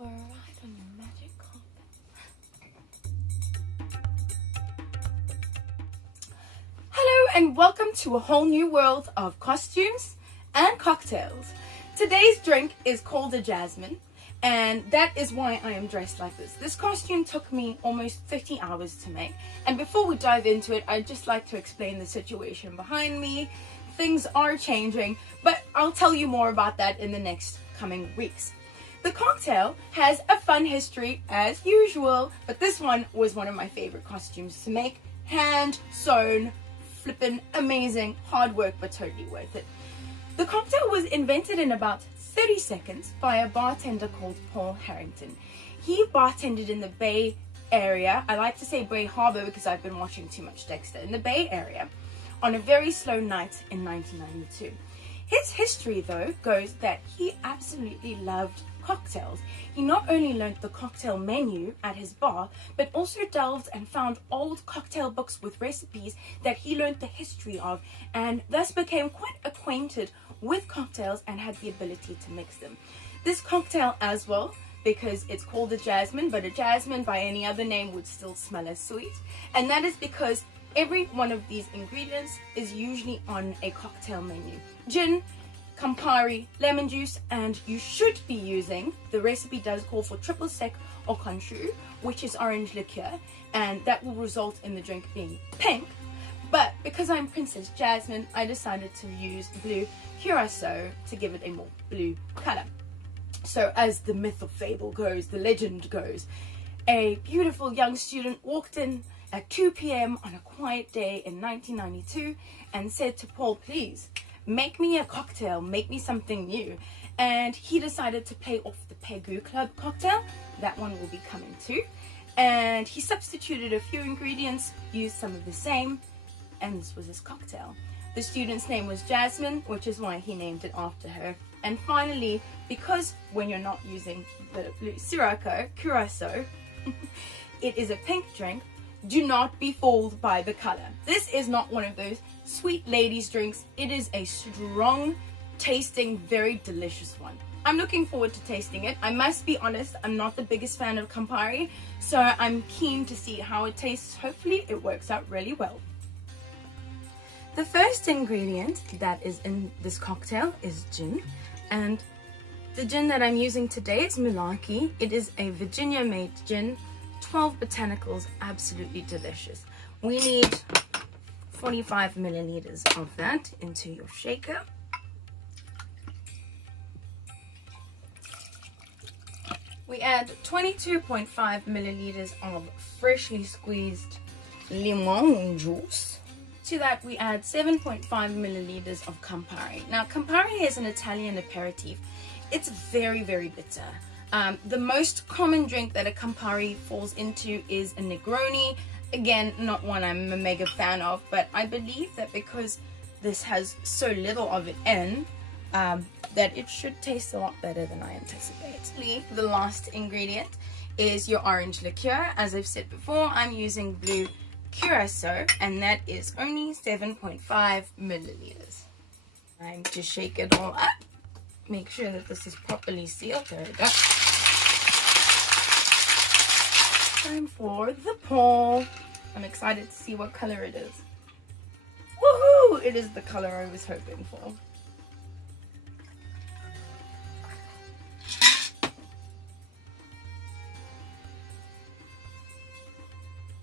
for a ride on the magic carpet. Hello and welcome to a whole new world of costumes and cocktails. Today's drink is called a Jasmine, and that is why I am dressed like this. This costume took me almost 30 hours to make, and before we dive into it, I'd just like to explain the situation behind me. Things are changing, but I'll tell you more about that in the next coming weeks. The cocktail has a fun history as usual, but this one was one of my favorite costumes to make. Hand sewn, flippin' amazing, hard work but totally worth it. The cocktail was invented in about 30 seconds by a bartender called Paul Harrington. He bartended in the Bay Area. I like to say Bay Harbor because I've been watching too much Dexter. In the Bay Area on a very slow night in 1992. His history though goes that he absolutely loved cocktails. He not only learned the cocktail menu at his bar, but also delved and found old cocktail books with recipes that he learned the history of, and thus became quite acquainted with cocktails and had the ability to mix them. This cocktail as well, because it's called a Jasmine, but a Jasmine by any other name would still smell as sweet, and that is because every one of these ingredients is usually on a cocktail menu. Gin, Campari, lemon juice, and you should be using, the recipe does call for triple sec or Cointreau, which is orange liqueur, and that will result in the drink being pink. But because I'm Princess Jasmine, I decided to use blue curacao to give it a more blue color. So as the myth of fable goes, the legend goes, a beautiful young student walked in at 2 p.m. on a quiet day in 1992 and said to Paul, please, make me a cocktail, make me something new. And he decided to play off the Pegu Club cocktail. That one will be coming too. And he substituted a few ingredients, used some of the same, and this was his cocktail. The student's name was Jasmine, which is why he named it after her. And finally, because when you're not using the blue curacao, it is a pink drink, do not be fooled by the color. This is not one of those sweet ladies drinks. It is a strong tasting, very delicious one. I'm looking forward to tasting it. I must be honest, I'm not the biggest fan of Campari, so I'm keen to see how it tastes. Hopefully it works out really well. The first ingredient that is in this cocktail is gin, and the gin that I'm using today is Mulaki. It is a Virginia made gin, 12 botanicals, absolutely delicious. We need 45 milliliters of that into your shaker. We add 22.5 milliliters of freshly squeezed lemon juice. To that we add 7.5 milliliters of Campari. Now Campari is an Italian aperitif. It's very, very bitter. The most common drink that a Campari falls into is a Negroni. Again, not one I'm a mega fan of, but I believe that because this has so little of it in, that it should taste a lot better than I anticipate. The last ingredient is your orange liqueur. As I've said before, I'm using blue curacao, and that is only 7.5 milliliters. Time to shake it all up. Make sure that this is properly sealed. There we go. Time for the pour. I'm excited to see what color it is. Woohoo! It is the color I was hoping for.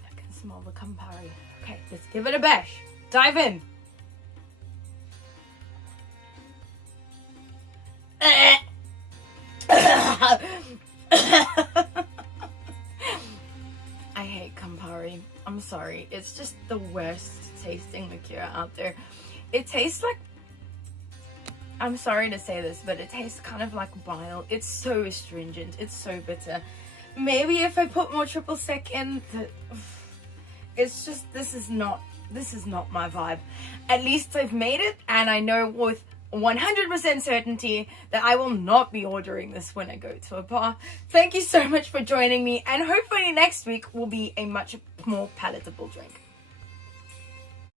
I can smell the Campari. Okay, let's give it a bash. Dive in. I hate Campari. I'm sorry. It's just the worst tasting liqueur out there. It tastes like, I'm sorry to say this, but it tastes kind of like bile. It's so astringent. It's so bitter. Maybe if I put more triple sec in, it's just, this is not my vibe. At least I've made it, and I know with 100% certainty that I will not be ordering this when I go to a bar. Thank you so much for joining me, and hopefully next week will be a much more palatable drink.